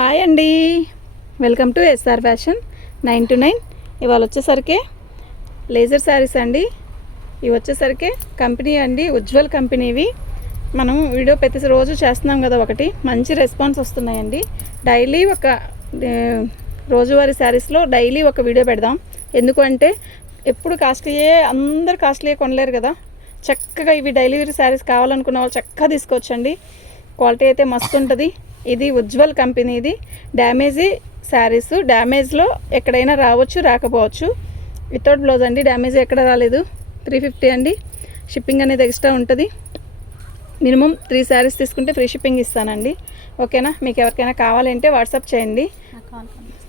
Hi అండి, welcome to S R fashion 9 to 9. ఇవాళ వచ్చేసరికి లేజర్ శారీస్ అండి. ఇవి వచ్చేసరికి కంపెనీ అండి, ఉజ్వల్ కంపెనీవి. మనం వీడియో ప్రతి రోజు చేస్తున్నాం కదా, ఒకటి మంచి రెస్పాన్స్ వస్తున్నాయండి. డైలీ ఒక రోజువారీ శారీస్లో డైలీ ఒక వీడియో పెడదాం. ఎందుకంటే ఎప్పుడు కాస్ట్లీయే, అందరు కాస్ట్లీయే కొనలేరు కదా. చక్కగా ఇవి డైలీ వేర్ శారీస్ కావాలనుకున్న వాళ్ళు చక్కగా తీసుకోవచ్చండి. క్వాలిటీ అయితే మస్తు ఉంటుంది. ఇది ఉజ్వల్ కంపెనీది డ్యామేజీ శారీస్. డ్యామేజ్లో ఎక్కడైనా రావచ్చు, రాకపోవచ్చు. వితౌట్ బ్లౌజ్ అండి, డ్యామేజ్ ఎక్కడ రాలేదు. 350 అండి. షిప్పింగ్ అనేది ఎక్స్ట్రా ఉంటుంది. మినిమం 3 శారీస్ తీసుకుంటే ఫ్రీ షిప్పింగ్ ఇస్తానండి. ఓకేనా? మీకు ఎవరికైనా కావాలంటే వాట్సాప్ చేయండి.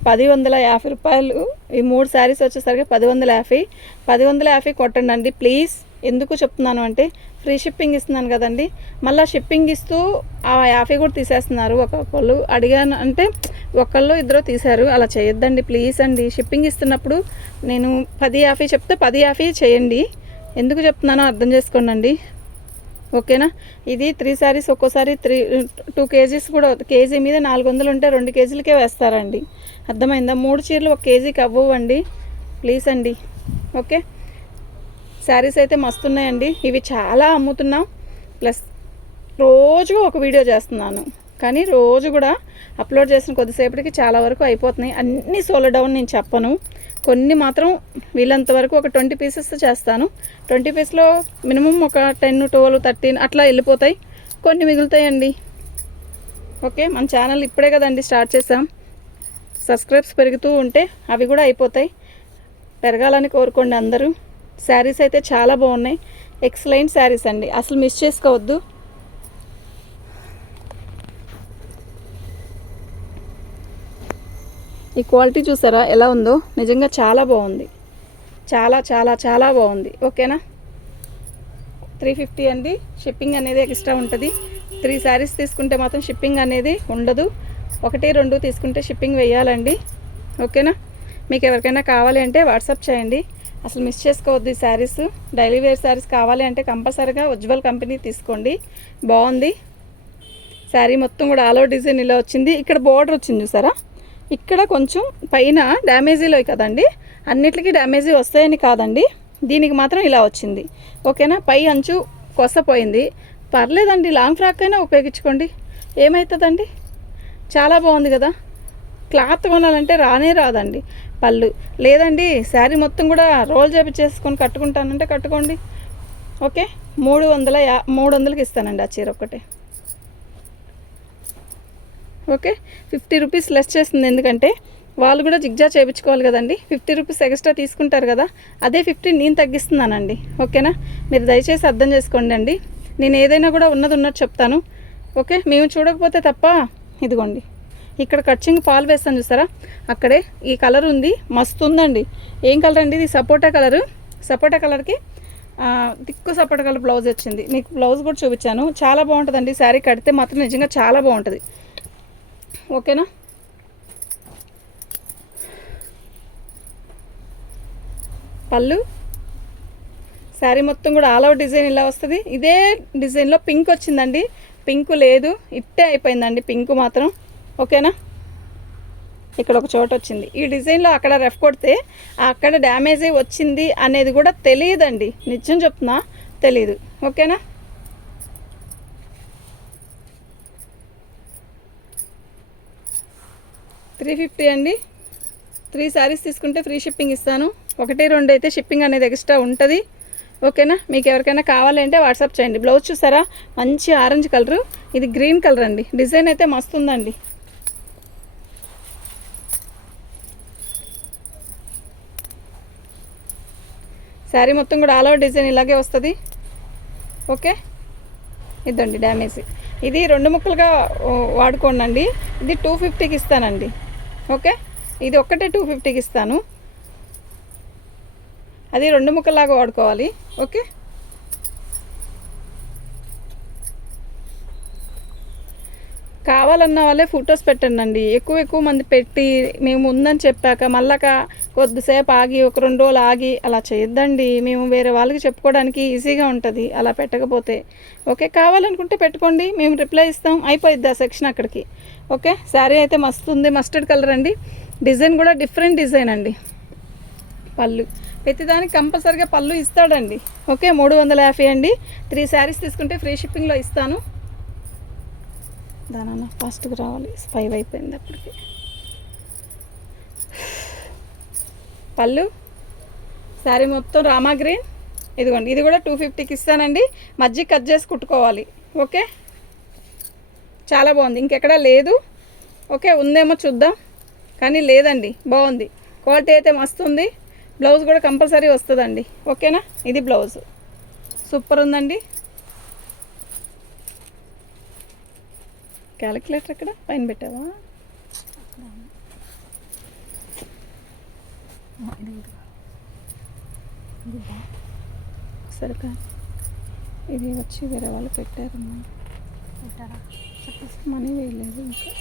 1050 రూపాయలు. ఈ 3 శారీస్ వచ్చేసరికి 1050 కొట్టండి అండి ప్లీజ్. ఎందుకు చెప్తున్నాను అంటే ఫ్రీ షిప్పింగ్ ఇస్తున్నాను కదండి. మళ్ళీ షిప్పింగ్ ఇస్తూ ఆ 50 కూడా తీసేస్తున్నారు. ఒక్కొక్కళ్ళు అడిగాను అంటే ఒకళ్ళు ఇద్దరు తీశారు. అలా చేయొద్దండి ప్లీజ్ అండి. షిప్పింగ్ ఇస్తున్నప్పుడు నేను 1050 చెప్తే 1050 చేయండి. ఎందుకు చెప్తున్నానో అర్థం చేసుకోండి. ఓకేనా? ఇది 3 శారీస్, ఒక్కోసారి 2 కేజీస్ కూడా, కేజీ మీద 400 ఉంటే 2 కేజీలకే వేస్తారండి. అర్థమైందా? 3 చీరలు 1 కేజీకి అవ్వండి ప్లీజ్ అండి. ఓకే, శారీస్ అయితే మస్తున్నాయండి. ఇవి చాలా అమ్ముతున్నాం. ప్లస్ రోజు ఒక వీడియో చేస్తున్నాను, కానీ రోజు కూడా అప్లోడ్ చేసిన కొద్దిసేపటికి చాలా వరకు అయిపోతున్నాయి. అన్నీ సోలో డౌన్ నేను చెప్పను, కొన్ని మాత్రం వీళ్ళంత వరకు ఒక 20 పీసెస్ చేస్తాను. 20 పీస్లో మినిమం ఒక 10, 12, 13 అట్లా వెళ్ళిపోతాయి. కొన్ని మిగులుతాయండి. ఓకే, మన ఛానల్ ఇప్పుడే కదండి స్టార్ట్ చేసాం. సబ్స్క్రైబ్స్ పెరుగుతూ ఉంటే అవి కూడా అయిపోతాయి. పెరగాలని కోరుకోండి అందరూ. శారీస్ అయితే చాలా బాగున్నాయి. ఎక్సలెంట్ శారీస్ అండి, అసలు మిస్ చేసుకోవద్దు. ఈ క్వాలిటీ చూసారా ఎలా ఉందో? నిజంగా చాలా బాగుంది. చాలా చాలా చాలా బాగుంది. ఓకేనా? 350 అండి. షిప్పింగ్ అనేది ఎక్స్ట్రా ఉంటుంది. 3 శారీస్ తీసుకుంటే మాత్రం షిప్పింగ్ అనేది ఉండదు. 1, 2 తీసుకుంటే షిప్పింగ్ వేయాలండి. ఓకేనా? మీకు ఎవరికైనా కావాలి అంటే వాట్సాప్ చేయండి. అసలు మిస్ చేసుకోవద్దు. ఈ శారీస్ డైలీ వేర్ శారీస్ కావాలి అంటే కంపల్సరీగా ఉజ్వల్ కంపెనీ తీసుకోండి. బాగుంది. శారీ మొత్తం కూడా ఆల్ ఓవర్ డిజైన్ ఇలా వచ్చింది. ఇక్కడ బోర్డర్ వచ్చింది చూసారా? ఇక్కడ కొంచెం పైన డ్యామేజీలో కదండి, అన్నిటికీ డ్యామేజీ వస్తాయని కాదండి, దీనికి మాత్రం ఇలా వచ్చింది. ఓకేనా? పై అంచు కొసపోయింది, పర్లేదండి. లాంగ్ ఫ్రాక్ అయినా ఉపయోగించుకోండి, ఏమవుతుందండి. చాలా బాగుంది కదా. క్లాత్ కొనాలంటే రాదండి పళ్ళు. లేదండి శారీ మొత్తం కూడా రోల్ చేపించేసుకొని కట్టుకుంటానంటే కట్టుకోండి. ఓకే, 300కి ఇస్తానండి ఆ చీర ఒక్కటే. ఓకే, 50 రూపీస్ లెస్ చేస్తుంది. ఎందుకంటే వాళ్ళు కూడా జిగ్జా చేయించుకోవాలి కదండి. 50 రూపీస్ ఎక్స్ట్రా తీసుకుంటారు కదా, అదే 50 నేను తగ్గిస్తున్నానండి. ఓకేనా? మీరు దయచేసి అర్థం చేసుకోండి అండి. నేను ఏదైనా కూడా ఉన్నట్టు చెప్తాను. ఓకే, మేము చూడకపోతే తప్ప. ఇదిగోండి, ఇక్కడ కట్చింగ్ పాలు వేస్తాను చూసారా? అక్కడే ఈ కలర్ ఉంది, మస్తు ఉందండి. ఏం కలర్ అండి ఇది? సపోటా కలరు. సపోటా కలర్కి దిక్కు సపోటా కలర్ బ్లౌజ్ వచ్చింది. మీకు బ్లౌజ్ కూడా చూపించాను. చాలా బాగుంటుందండి. శారీ కడితే మాత్రం నిజంగా చాలా బాగుంటుంది. ఓకేనా? పళ్ళు, శారీ మొత్తం కూడా ఆల్ ఓవర్ డిజైన్ ఇలా వస్తుంది. ఇదే డిజైన్లో పింక్ వచ్చిందండి. పింక్ లేదు, ఇట్టే అయిపోయిందండి పింక్ మాత్రం. ఓకేనా? ఇక్కడ ఒక చోట వచ్చింది. ఈ డిజైన్లో అక్కడ రెఫ్ కొడితే అక్కడ డ్యామేజ్ వచ్చింది అనేది కూడా తెలియదండి. నిజం చెప్తున్నా, తెలీదు. ఓకేనా? $350 అండి. 3 శారీస్ తీసుకుంటే ఫ్రీ షిప్పింగ్ ఇస్తాను. 1, 2 అయితే షిప్పింగ్ అనేది ఎక్స్ట్రా ఉంటుంది. ఓకేనా? మీకు ఎవరికైనా కావాలంటే వాట్సాప్ చేయండి. బ్లౌజ్ చూసారా? మంచి ఆరెంజ్ కలరు, ఇది గ్రీన్ కలర్ అండి. డిజైన్ అయితే మస్తు ఉందండి. శారీ మొత్తం కూడా ఆల్ ఓవర్ డిజైన్ ఇలాగే వస్తుంది. ఓకే, ఇదండి డ్యామేజ్. ఇది 2 ముక్కలుగా వాడుకోండి. ఇది 250కి ఇస్తానండి. ఓకే, ఇది ఒక్కటే 250కి ఇస్తాను. అది 2 ముక్కలాగా వాడుకోవాలి. ఓకే, కావాలన్న వాళ్ళే ఫొటోస్ పెట్టండి. ఎక్కువ మంది పెట్టి మేము ఉందని చెప్పాక మళ్ళా కొద్దిసేపు ఆగి ఒక 2 రోజులు ఆగి అలా చేయొద్దండి. మేము వేరే వాళ్ళకి చెప్పుకోవడానికి ఈజీగా ఉంటుంది అలా పెట్టకపోతే. ఓకే, కావాలనుకుంటే పెట్టుకోండి, మేము రిప్లై ఇస్తాం, అయిపోయిద్ది ఆ సెక్షన్ అక్కడికి. ఓకే, శారీ అయితే మస్తు ఉంది, మస్టర్డ్ కలర్ అండి. డిజైన్ కూడా డిఫరెంట్ డిజైన్ అండి. పళ్ళు ప్రతిదానికి కంపల్సరిగా పళ్ళు ఇస్తాడండి. ఓకే, 350 అండి. 3 శారీస్ తీసుకుంటే ఫ్రీ షిప్పింగ్లో ఇస్తాను. దానన్నా ఫాస్ట్గా రావాలి, 5 అయిపోయింది అప్పటికి. పళ్ళు శారీ మొత్తం రామా గ్రీన్. ఇదిగోండి, ఇది కూడా 250కి ఇస్తానండి. మధ్య కట్ చేసి కుట్టుకోవాలి. ఓకే, చాలా బాగుంది, ఇంకెక్కడా లేదు. ఓకే, ఉందేమో చూద్దాం, కానీ లేదండి, బాగుంది. క్వాలిటీ అయితే మస్తు ఉంది. బ్లౌజ్ కూడా కంపల్సరీ వస్తుందండి. ఓకేనా, ఇది బ్లౌజ్ సూపర్ ఉందండి. క్యాలిక్యులేటర్ అక్కడ పైన పెట్టావా? సరే, ఇది వచ్చి వేరే వాళ్ళు పెట్టారు, మనీ వేయలేదు ఇంకా.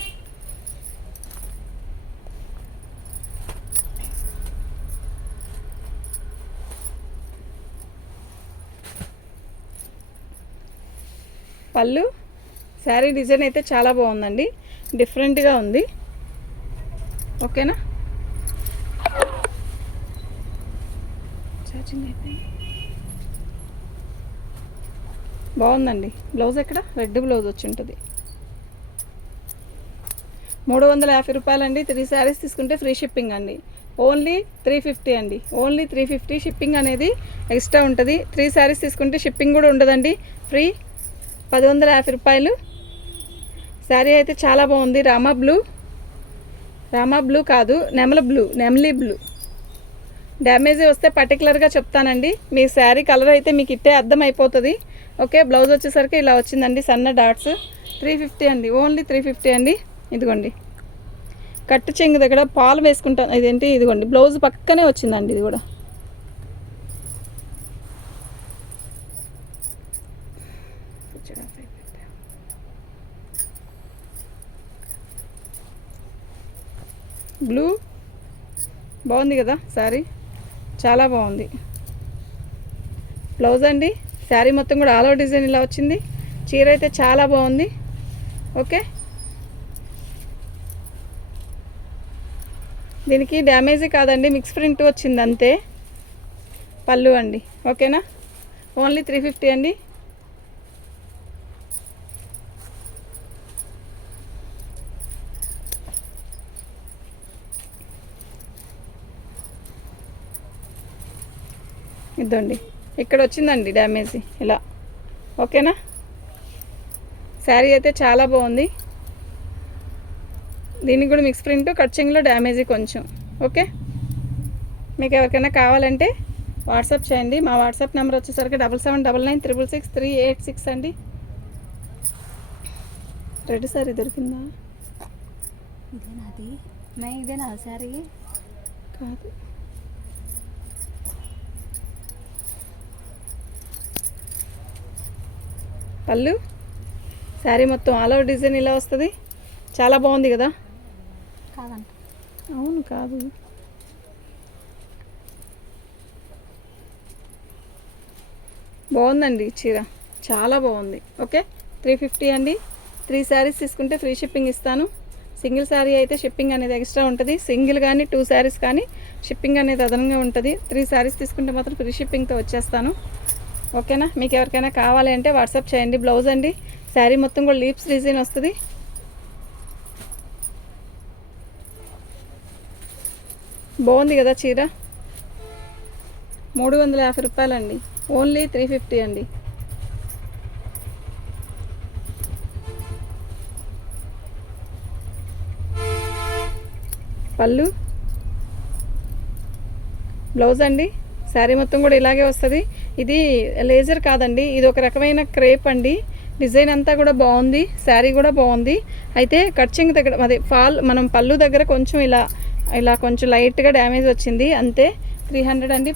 పళ్ళు శారీ డిజైన్ అయితే చాలా బాగుందండి, డిఫరెంట్గా ఉంది. ఓకేనా, ఛార్జింగ్ అయిపోయింది. బాగుందండి. బ్లౌజ్ ఎక్కడ? రెడ్ బ్లౌజ్ వచ్చి ఉంటుంది. 350 రూపాయలండి. 3 శారీస్ తీసుకుంటే ఫ్రీ షిప్పింగ్ అండి. ఓన్లీ 350 అండి. ఓన్లీ 350 షిప్పింగ్ అనేది ఎక్స్ట్రా ఉంటుంది. 3 శారీస్ తీసుకుంటే షిప్పింగ్ కూడా ఉండదండి, ఫ్రీ. 1050 రూపాయలు. శారీ అయితే చాలా బాగుంది. రామా బ్లూ కాదు, నెమలి బ్లూ. డ్యామేజ్ వస్తే పర్టికులర్గా చెప్తానండి. మీ శారీ కలర్ అయితే మీకు ఇట్టే అర్థం అయిపోతుంది. ఓకే, బ్లౌజ్ వచ్చేసరికి ఇలా వచ్చిందండి, సన్న డాట్స్. 350 అండి, ఓన్లీ 350 అండి. ఇదిగోండి, కట్టు చెంగు దగ్గర పాలు వేసుకుంటాను, ఇదేంటి, ఇదిగోండి బ్లౌజ్ పక్కనే వచ్చిందండి. ఇది కూడా బ్లూ. బాగుంది కదా శారీ, చాలా బాగుంది. బ్లౌజ్ అండి, శారీ మొత్తం కూడా ఆల్ ఓవర్ డిజైన్ ఇలా వచ్చింది. చీర అయితే చాలా బాగుంది. ఓకే, దీనికి డ్యామేజీ కాదండి, మిక్స్ ప్రింట్ వచ్చింది అంతే. పళ్ళు అండి. ఓకేనా, ఓన్లీ 350 అండి. ఇదండి, ఇక్కడ వచ్చిందండి డ్యామేజ్ ఇలా. ఓకేనా, శారీ అయితే చాలా బాగుంది. దీనికి కూడా మిక్స్ ప్రింట్, కట్చింగ్లో డ్యామేజీ కొంచెం. ఓకే, మీకు ఎవరికైనా కావాలంటే వాట్సాప్ చేయండి. మా వాట్సాప్ నెంబర్ వచ్చేసరికి 7799966386 అండి. రెడ్ శారీ దొరికిందా? ఇదేనా శారీ? కాదు, పళ్ళు శారీ మొత్తం ఆల్ ఓవర్ డిజైన్ ఇలా వస్తుంది. చాలా బాగుంది కదా? కాదంట. అవును, కాదు. బాగుందండి చీర, చాలా బాగుంది. ఓకే, 350 అండి. 3 శారీస్ తీసుకుంటే ఫ్రీ షిప్పింగ్ ఇస్తాను. సింగిల్ శారీ అయితే షిప్పింగ్ అనేది ఎక్స్ట్రా ఉంటుంది. సింగిల్ కానీ 2 శారీస్ కానీ షిప్పింగ్ అనేది అదనంగా ఉంటుంది. 3 శారీస్ తీసుకుంటే మాత్రం ఫ్రీ షిప్పింగ్తో వచ్చేస్తాను. ఓకేనా, మీకు ఎవరికైనా కావాలి అంటే వాట్సాప్ చేయండి. బ్లౌజ్ అండి, శారీ మొత్తం కూడా లీప్స్ డిజైన్ వస్తుంది. బాగుంది కదా చీర? 350 రూపాయలండి, ఓన్లీ 350 అండి. పళ్ళు, బ్లౌజ్ అండి, శారీ మొత్తం కూడా ఇలాగే వస్తుంది. ఇది లేజర్ కాదండి, ఇది ఒక రకమైన క్రేప్ అండి. డిజైన్ అంతా కూడా బాగుంది, శారీ కూడా బాగుంది. అయితే కట్చింగ్ దగ్గర అదే మనం పళ్ళు దగ్గర కొంచెం ఇలా కొంచెం లైట్గా డ్యామేజ్ వచ్చింది అంతే. 300 అండి.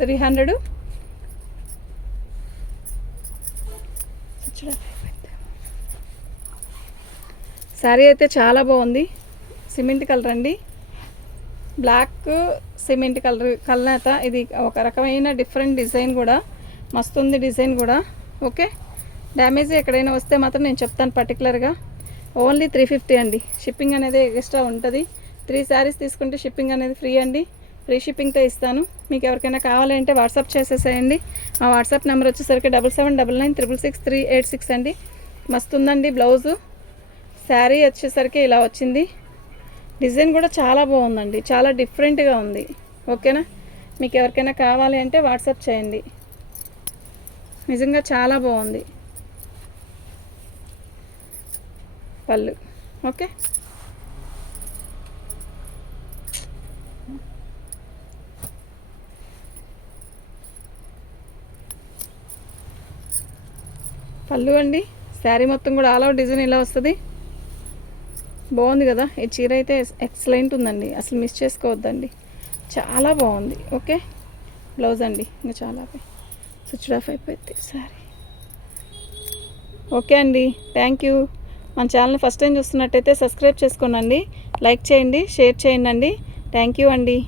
300. శారీ అయితే చాలా బాగుంది. సిమెంట్ కలర్ అండి, బ్లాక్ సిమెంట్ కలర్ కల్నేత. ఇది ఒక రకమైన డిఫరెంట్ డిజైన్ కూడా, మస్తు ఉంది డిజైన్ కూడా. ఓకే, డ్యామేజ్ ఎక్కడైనా వస్తే మాత్రం నేను చెప్తాను పర్టికులర్గా. ఓన్లీ 350 అండి. షిప్పింగ్ అనేది ఎక్స్ట్రా ఉంటుంది. 3 శారీస్ తీసుకుంటే షిప్పింగ్ అనేది ఫ్రీ అండి. ఫ్రీ షిప్పింగ్తో ఇస్తాను. మీకు ఎవరికైనా కావాలంటే వాట్సాప్ చేసేసేయండి. మా వాట్సాప్ నెంబర్ వచ్చేసరికి 7799966386 అండి. మస్తు ఉందండి బ్లౌజు. శారీ వచ్చేసరికి ఇలా వచ్చింది. డిజైన్ కూడా చాలా బాగుందండి, చాలా డిఫరెంట్గా ఉంది. ఓకేనా, మీకు ఎవరికైనా కావాలి అంటే వాట్సాప్ చేయండి. నిజంగా చాలా బాగుంది పళ్ళు. ఓకే, పళ్ళు అండి. శారీ మొత్తం కూడా ఆల్ ఓవర్ డిజైన్ ఇలా వస్తుంది. బాగుంది కదా. ఈ చీర అయితే ఎక్సలెంట్ ఉందండి, అసలు మిస్ చేసుకోవద్దండి, చాలా బాగుంది. ఓకే, బ్లౌజ్ అండి ఇంకా చాలా స్విచ్ ఆఫ్ అయిపోయింది శారీ. ఓకే అండి, థ్యాంక్ యూ. మన ఛానల్ని ఫస్ట్ టైం చూస్తున్నట్టయితే సబ్స్క్రైబ్ చేసుకోండి, లైక్ చేయండి, షేర్ చేయండి అండి. థ్యాంక్ యూ అండి.